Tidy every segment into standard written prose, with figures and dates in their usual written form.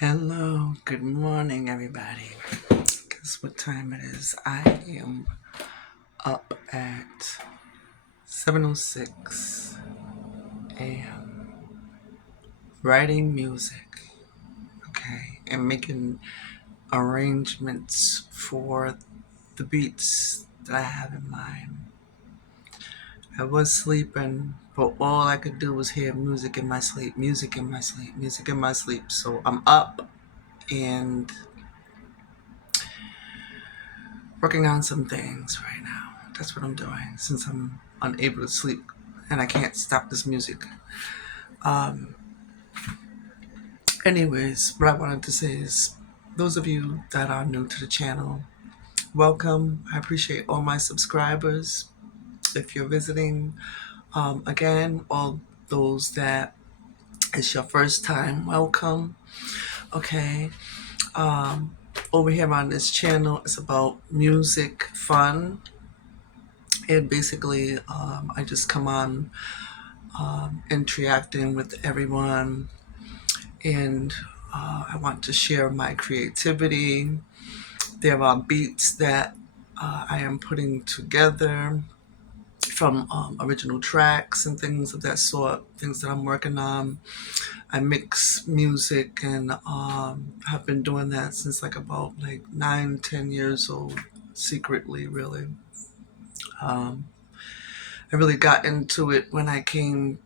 Hello, good morning, everybody. Guess what time it is? I am up at 7:06 a.m. writing music, okay, and making arrangements for the beats that I have in mind. I was sleeping, but all I could do was hear music in my sleep, music in my sleep, music in my sleep. So I'm up and working on some things right now. That's what I'm doing since I'm unable to sleep and I can't stop this music. Um, Anyways, what I wanted to say is those of you that are new to the channel, welcome. I appreciate all my subscribers. If you're visiting, again, all those that it's your first time, welcome. Okay. Um, Over here on this channel, it's about music, fun, and basically, I just come on interacting with everyone, and I want to share my creativity. There are beats that I am putting together from original tracks and things of that sort, things that I'm working on. I mix music and have been doing that since about 9, 10 years old, secretly, really. Um, I really got into it when I came,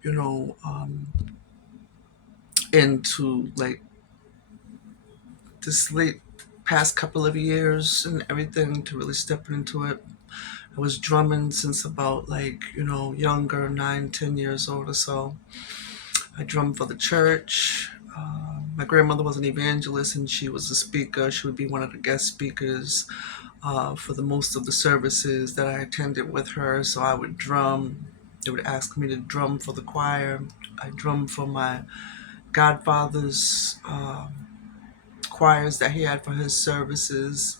into this late past couple of years and everything to really step into it. I was drumming since about younger, 9, 10 years old or so. I drummed for the church. My grandmother was an evangelist and she was a speaker. She would be one of the guest speakers for the most of the services that I attended with her. So I would drum. They would ask me to drum for the choir. I drummed for my godfather's choirs that he had for his services,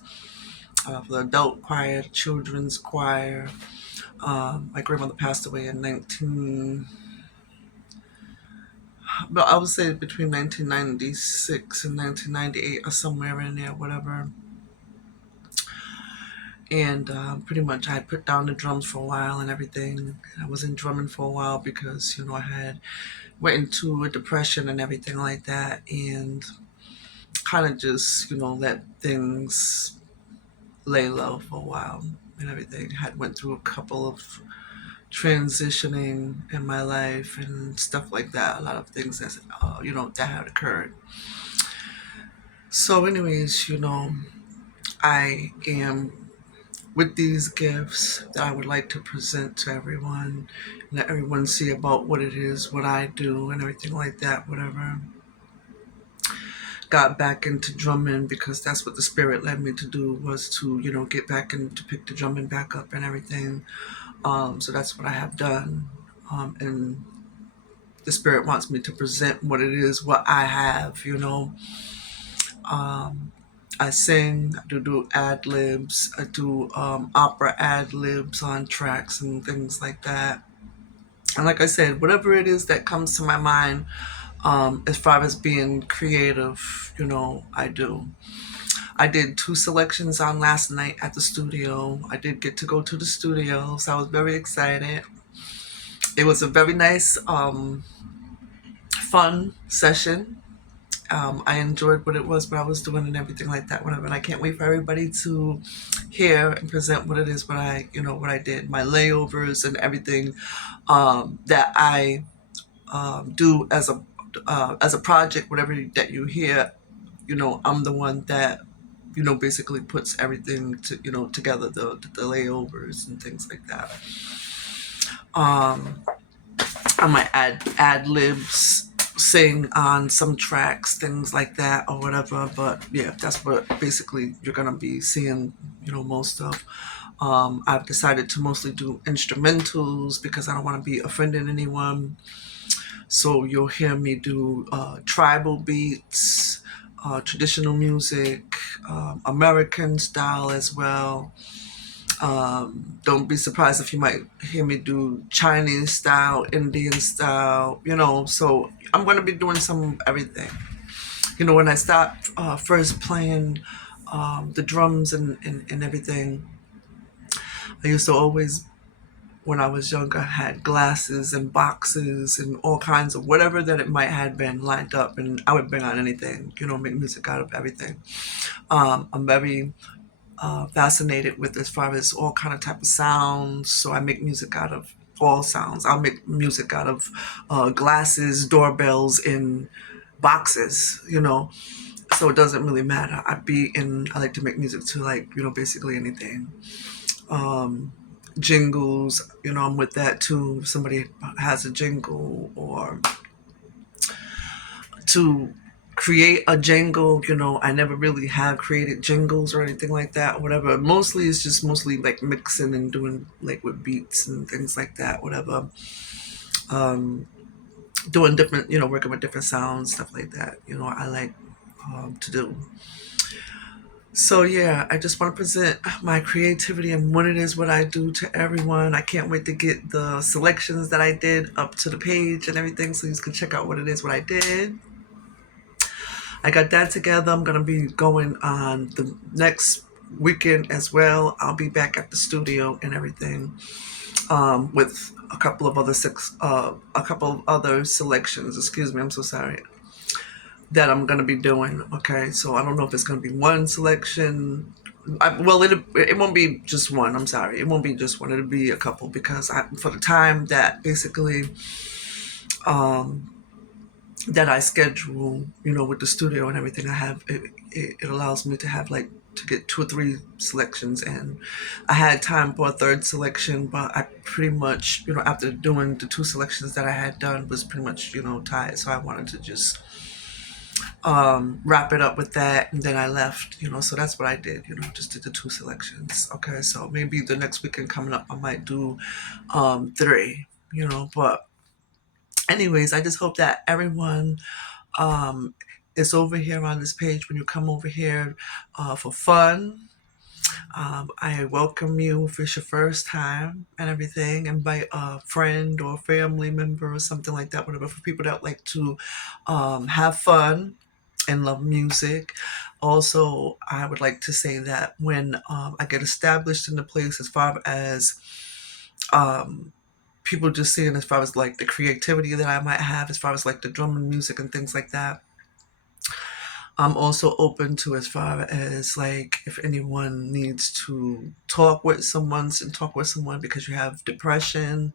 for the adult choir, children's choir. My grandmother passed away in but I would say between 1996 and 1998 or somewhere in there, whatever. And pretty much I had put down the drums for a while and everything. I wasn't drumming for a while because, I had went into a depression and everything like that, and kind of just, let things lay low for a while and everything. Had went through a couple of transitioning in my life and stuff like that. A lot of things that had occurred. So, anyways, I am with these gifts that I would like to present to everyone, let everyone see about what it is, what I do, and everything like that. Whatever. Got back into drumming because that's what the spirit led me to do, was to get back and to pick the drumming back up and everything. So that's what I have done, and the spirit wants me to present what it is, what I have. I sing, I do ad libs, I do opera ad libs on tracks and things like that. And like I said, whatever it is that comes to my mind, as far as being creative, I do. I did 2 selections on last night at the studio. I did get to go to the studio, so I was very excited. It was a very nice, fun session. I enjoyed what it was, what I was doing, and everything like that. Whatever. And I can't wait for everybody to hear and present what it is, what I did, my layovers and everything that I do as a project. Whatever that you hear, I'm the one that basically puts everything together, the layovers and things like that. I might add ad libs, sing on some tracks, things like that, or whatever. But yeah, that's what basically you're gonna be seeing, most of. I've decided to mostly do instrumentals because I don't want to be offending anyone. So you'll hear me do tribal beats, traditional music, American style as well. Don't be surprised if you might hear me do Chinese style, Indian style, So I'm going to be doing some of everything. When I stopped first playing the drums and everything, I used to always, when I was younger, had glasses and boxes and all kinds of whatever that it might have been lined up, and I would bring on anything, make music out of everything. I'm very fascinated with as far as all kind of type of sounds, so I make music out of all sounds. I'll make music out of glasses, doorbells, and boxes. So it doesn't really matter. I like to make music to, like, basically anything. Um, Jingles, I'm with that too. If somebody has a jingle, or to create a jingle, I never really have created jingles or anything like that, or whatever. Mostly it's just mostly like mixing and doing like with beats and things like that, whatever. Um, Doing different, working with different sounds, stuff like that. I like to do. So yeah, I just want to present my creativity and what I do to everyone. I can't wait to get the selections that I did up to the page and everything, so you can check out what I did. I got that together. I'm gonna be going on the next weekend as well. I'll be back at the studio and everything, with a couple of other selections. Excuse me, I'm so sorry, that I'm gonna be doing. Okay, so I don't know if it's gonna be one selection. Well, it won't be just one. I'm sorry, it won't be just one. It'll be a couple, because for the time that basically um, that I schedule, with the studio and everything, I have it allows me to have, like, to get two or three selections, and I had time for a third selection, but I pretty much, after doing the two selections that I had done, was pretty much, tired. So I wanted to just wrap it up with that, and then I left, so that's what I did, just did the two selections. Okay, so maybe the next weekend coming up I might do three, but anyways, I just hope that everyone um, is over here on this page when you come over here for fun. I welcome you if it's your first time and everything. Invite a friend or family member or something like that, whatever, for people that like to have fun and love music. Also, I would like to say that when I get established in the place, as far as um, people just seeing, as far as like the creativity that I might have, as far as like the drum and music and things like that, I'm also open to, as far as like, if anyone needs to talk with someone because you have depression,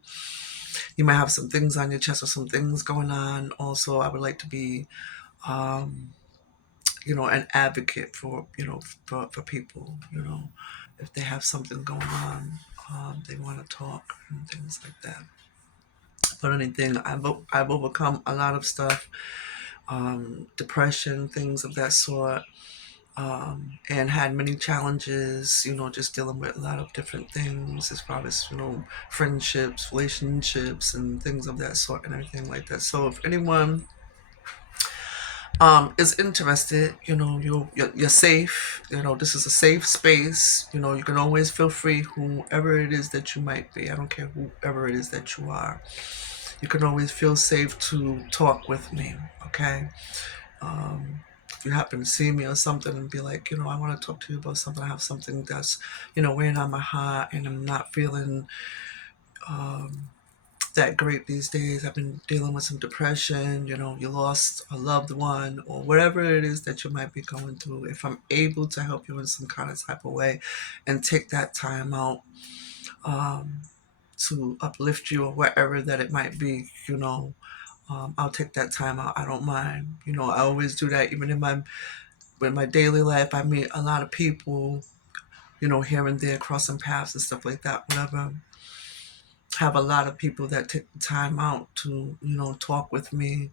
you might have some things on your chest or some things going on. Also, I would like to be, um, an advocate for, for people, if they have something going on, they want to talk and things like that. But anything, I've overcome a lot of stuff, depression, things of that sort, and had many challenges, just dealing with a lot of different things, as far as, friendships, relationships, and things of that sort, and everything like that. So if anyone is interested, you're safe. This is a safe space. You can always feel free, whoever it is that you might be. I don't care whoever it is that you are. You can always feel safe to talk with me. Okay. If you happen to see me or something and be like, I want to talk to you about something, I have something that's, weighing on my heart, and I'm not feeling um, that great these days. I've been dealing with some depression, you lost a loved one, or whatever it is that you might be going through. If I'm able to help you in some kind of type of way and take that time out um, to uplift you, or wherever that it might be, I'll take that time out. I don't mind. I always do that, even in my daily life. I meet a lot of people, here and there, crossing paths and stuff like that. Whatever. Have a lot of people that take the time out to, talk with me,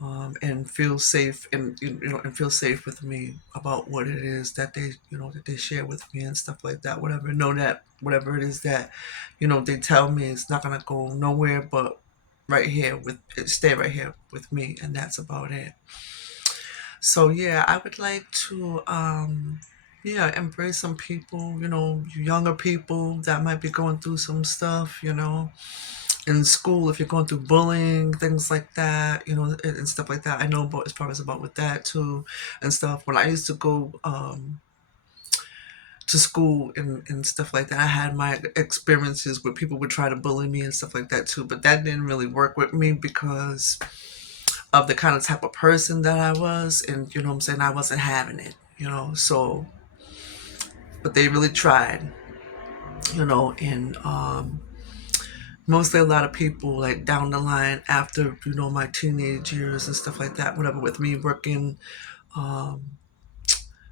and feel safe, and and feel safe with me about what it is that they share with me and stuff like that. Whatever. Know that whatever it is that, they tell me, it's not gonna go nowhere but right here with stay right here with me, and that's about it. So yeah, I would like to yeah, embrace some people, younger people that might be going through some stuff. in school, if you're going through bullying, things like that, and stuff like that. I know about as far as about with that too and stuff. When I used to go to school and stuff like that, I had my experiences where people would try to bully me and stuff like that too. But that didn't really work with me because of the kind of type of person that I was, and you know what I'm saying, I wasn't having it, so but they really tried, and mostly a lot of people like down the line after my teenage years and stuff like that, whatever, with me working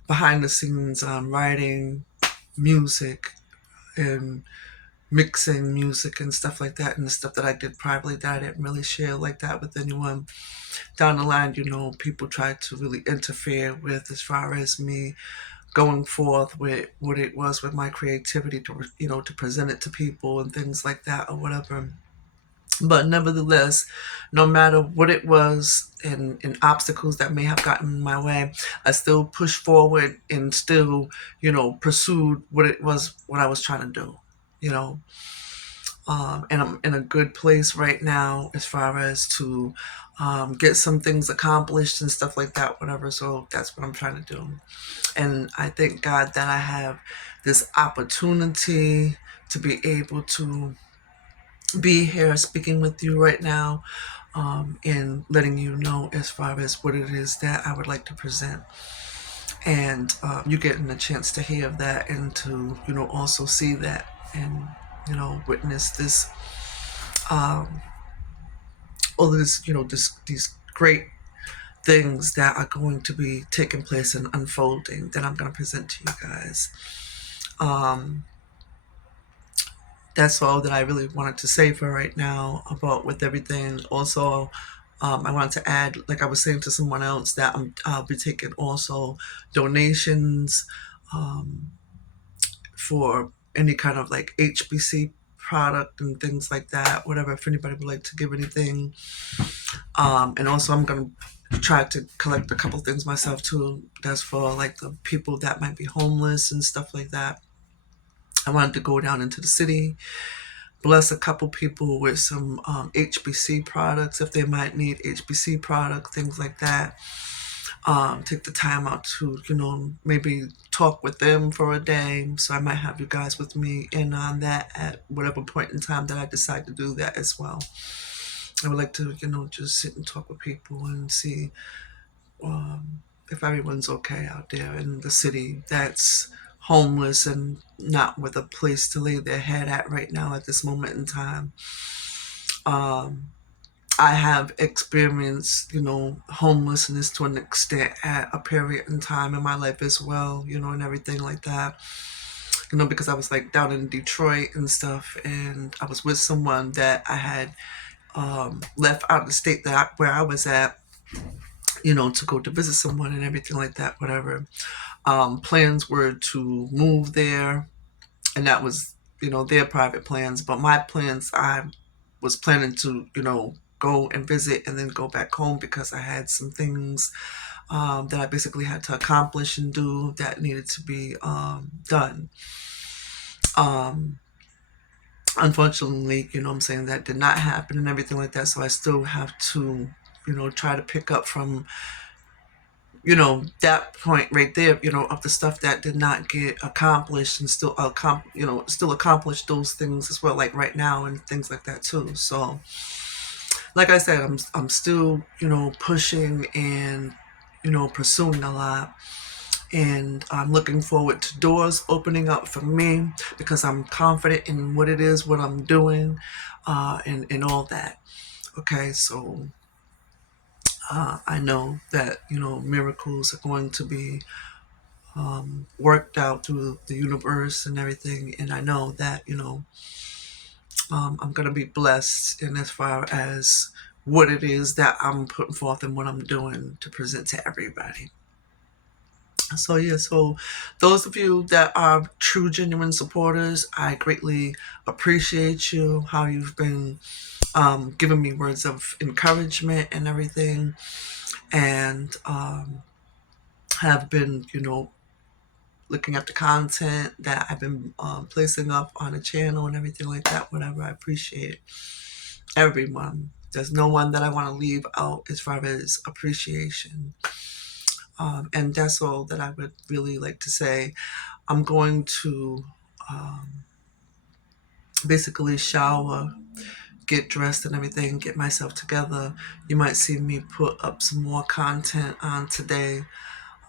behind the scenes, writing music and mixing music and stuff like that, and the stuff that I did privately that I didn't really share like that with anyone. Down the line, people tried to really interfere with as far as me going forth with what it was with my creativity to present it to people and things like that or whatever. But nevertheless, no matter what it was and obstacles that may have gotten in my way, I still pushed forward and still, pursued what I was trying to do, you know. And I'm in a good place right now as far as to get some things accomplished and stuff like that, whatever. So that's what I'm trying to do. And I thank God that I have this opportunity to be able to be here speaking with you right now, and letting you know as far as what it is that I would like to present. And you getting a chance to hear that and to, also see that and, witness this, all of this, these great things that are going to be taking place and unfolding that I'm going to present to you guys. Um, that's all that I really wanted to say for right now about with everything. Also, I wanted to add, like I was saying to someone else, that I'll be taking also donations for any kind of like HBC product and things like that, whatever, if anybody would like to give anything. And also I'm going to try to collect a couple things myself too. That's for like the people that might be homeless and stuff like that. I wanted to go down into the city, bless a couple people with some HBC products if they might need HBC product, things like that. Take the time out to, maybe talk with them for a day. So I might have you guys with me in on that at whatever point in time that I decide to do that as well. I would like to, just sit and talk with people and see if everyone's okay out there in the city that's homeless and not with a place to lay their head at right now at this moment in time. Um, I have experienced, homelessness to an extent at a period in time in my life as well, and everything like that. Because I was like down in Detroit and stuff, and I was with someone that I had left out of the state where I was at, to go to visit someone and everything like that, whatever. Plans were to move there, and that was, their private plans. But my plans, I was planning to, go and visit and then go back home because I had some things that I basically had to accomplish and do that needed to be done. Um, Unfortunately, I'm saying that did not happen and everything like that. So I still have to, try to pick up from, that point right there, of the stuff that did not get accomplished and still, still accomplish those things as well, like right now and things like that too. So, like I said, I'm still, pushing and, pursuing a lot. And I'm looking forward to doors opening up for me because I'm confident in what it is, what I'm doing, and all that. Okay, so I know that, miracles are going to be worked out through the universe and everything. And I know that, I'm going to be blessed in as far as what it is that I'm putting forth and what I'm doing to present to everybody. So yeah, so those of you that are true, genuine supporters, I greatly appreciate you, how you've been giving me words of encouragement and everything, and have been, looking at the content that I've been placing up on the channel and everything like that, whatever. I appreciate it. everyone. There's no one that I want to leave out as far as appreciation. And that's all that I would really like to say. I'm going to basically shower, get dressed and everything, get myself together. You might see me put up some more content on today.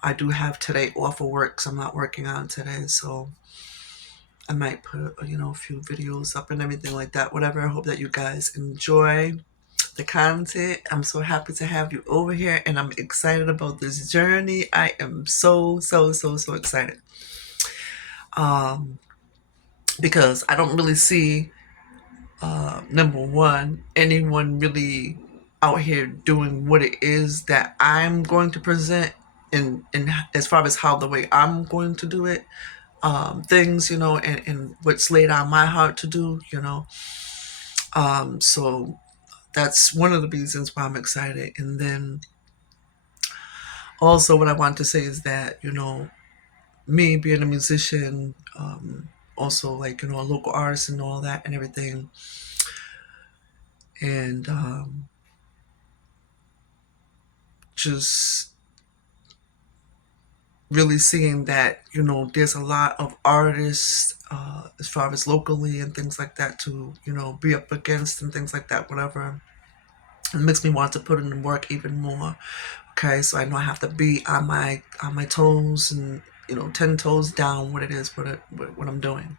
I do have today off of work, so I'm not working on today. So I might put, a few videos up and everything like that. Whatever. I hope that you guys enjoy the content. I'm so happy to have you over here, and I'm excited about this journey. I am so, so, so, so excited. Because I don't really see, number one, anyone really out here doing what it is that I'm going to present in as far as how the way I'm going to do it. Things, and what's laid on my heart to do, So that's one of the reasons why I'm excited. And then also what I want to say is that, me being a musician, also like, a local artist and all that and everything. And just really seeing that, there's a lot of artists, as far as locally and things like that to, be up against and things like that, whatever. It makes me want to put in the work even more. Okay, so I know I have to be on my toes and 10 toes down what it is, what I'm doing.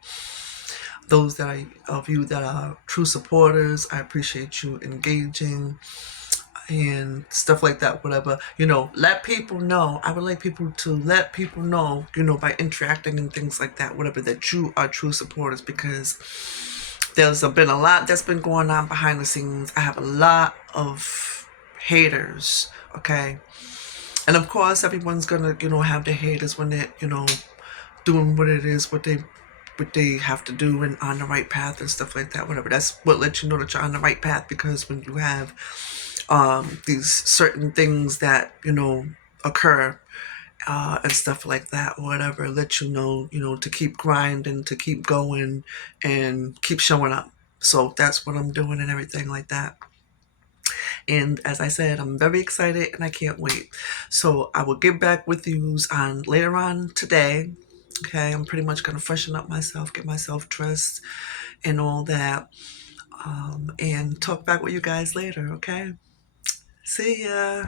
Those of you that are true supporters, I appreciate you engaging and stuff like that, whatever. Let people know. I would like people to let people know, by interacting and things like that, whatever, that you are true supporters, because there's been a lot that's been going on behind the scenes. I have a lot of haters, okay? And of course, everyone's gonna, have their haters when they're, doing what it is, what they have to do and on the right path and stuff like that, whatever. That's what lets you know that you're on the right path, because when you have these certain things that, occur, and stuff like that, or whatever, let you know, to keep grinding, to keep going, and keep showing up. So that's what I'm doing and everything like that. And as I said, I'm very excited and I can't wait. So I will get back with you on later on today. Okay, I'm pretty much gonna freshen up myself, get myself dressed, and all that, and talk back with you guys later. Okay, see ya.